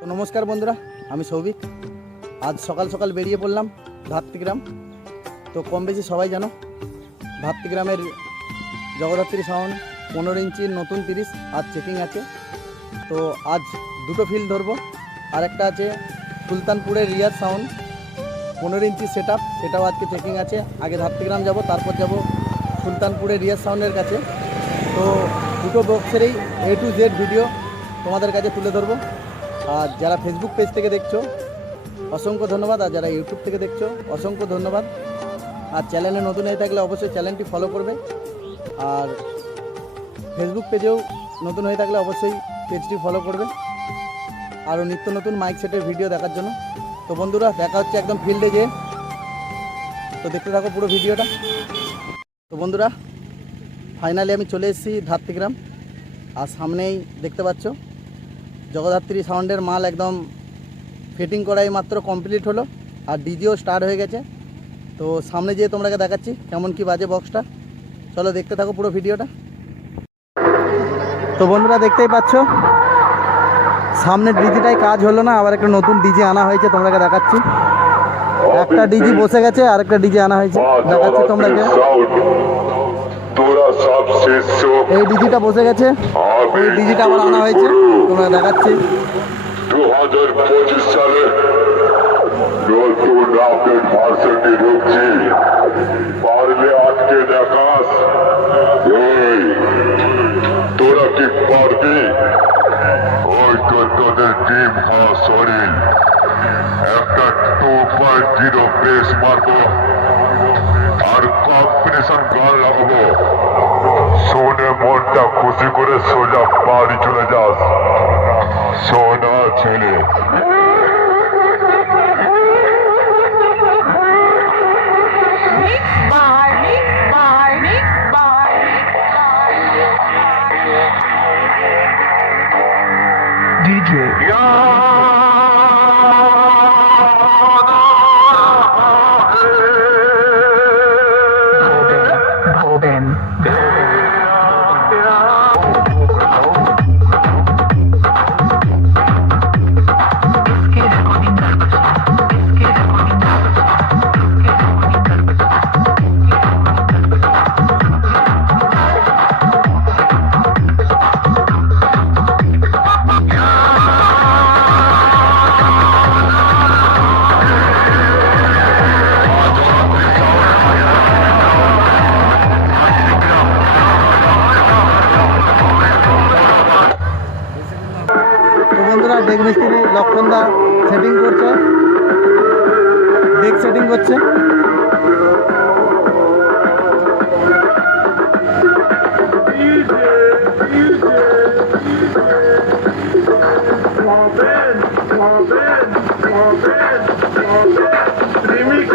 তো নমস্কার বন্ধুরা, আমি সৌভিক। আজ সকাল সকাল বেরিয়ে পড়লাম ধাত্রিগ্রাম তো কম বেশি সবাই জানো ধাত্রিগ্রামের জগদ্ধাত্রী সাউন্ড পনেরো ইঞ্চির নতুন তিরিশ, আজ চেকিং আছে। তো আজ দুটো ফিল্ড ধরবো, আর একটা আছে সুলতানপুরের রিয়াজ সাউন্ড। পনেরো ইঞ্চি সেট আপ সেটাও আজকে চেকিং আছে। আগে ধাত্রিগ্রাম যাব, তারপর যাব সুলতানপুরের রিয়াজ সাউন্ডের কাছে। তো দুটো বক্সেরই এ টু জেড ভিডিও তোমাদের কাছে তুলে ধরবো। আর যারা ফেসবুক পেজ থেকে দেখছ, অসংখ্য ধন্যবাদ। আর যারা ইউটিউব থেকে দেখছ, অসংখ্য ধন্যবাদ। আর চ্যানেলে নতুন হয়ে থাকলে অবশ্যই চ্যানেলটি ফলো করবে। আর ফেসবুক পেজেও নতুন হয়ে থাকলে অবশ্যই পেজটি ফলো করবে। আরও নিত্য নতুন মাইক সেটের ভিডিও দেখার জন্য। তো বন্ধুরা, দেখা হচ্ছে একদম ফিল্ডে যেয়ে। তো দেখতে থাকো পুরো ভিডিওটা তো বন্ধুরা ফাইনালি আমি চলে এসেছি ধাত্রিগ্রাম। আর সামনেই দেখতে পাচ্ছ জগদ্ধাত্রী সাউন্ডের মাল একদম ফিটিং করাই মাত্র কমপ্লিট হলো, আর ডিজিও স্টার্ট হয়ে গেছে। তো সামনে যেয়ে তোমরাকে দেখাচ্ছি কেমন কি বাজে বক্সটা। চলো দেখতে থাকো পুরো ভিডিওটা। তো বন্ধুরা দেখতেই পাচ্ছ সামনের ডিজিটাই কাজ হলো না, আবার একটা নতুন ডিজি আনা হয়েছে তোমরাকে দেখাচ্ছি। একটা ডিজি বসে গেছে আর একটা ডিজি আনা হয়েছে। দেখাচ্ছি তোমরাকে এই ডিজিটা বসে গেছে। এই ডিজিটা আবার আনা হয়েছে তোমরা দেখাচ্ছি। দু হাজার পঁচিশ সালে নতুন আপডেট ভার্সনটি ঢুকছি। পারলে আটকে দেখাস। এই তোরা কি পারবি? ওই তো তোদের টিম শরীর। একটা টু পয়েন্ট জিরো বেস মারবো। আর কম্বিনেশন গান লাগাবো। মনটা খুশি করে সোজা বাড়ি চলে যাস। ডেক মিস্ত্রি লক্ষণদা সেটিং করছে। ডেক সেটিং করছে। Remix.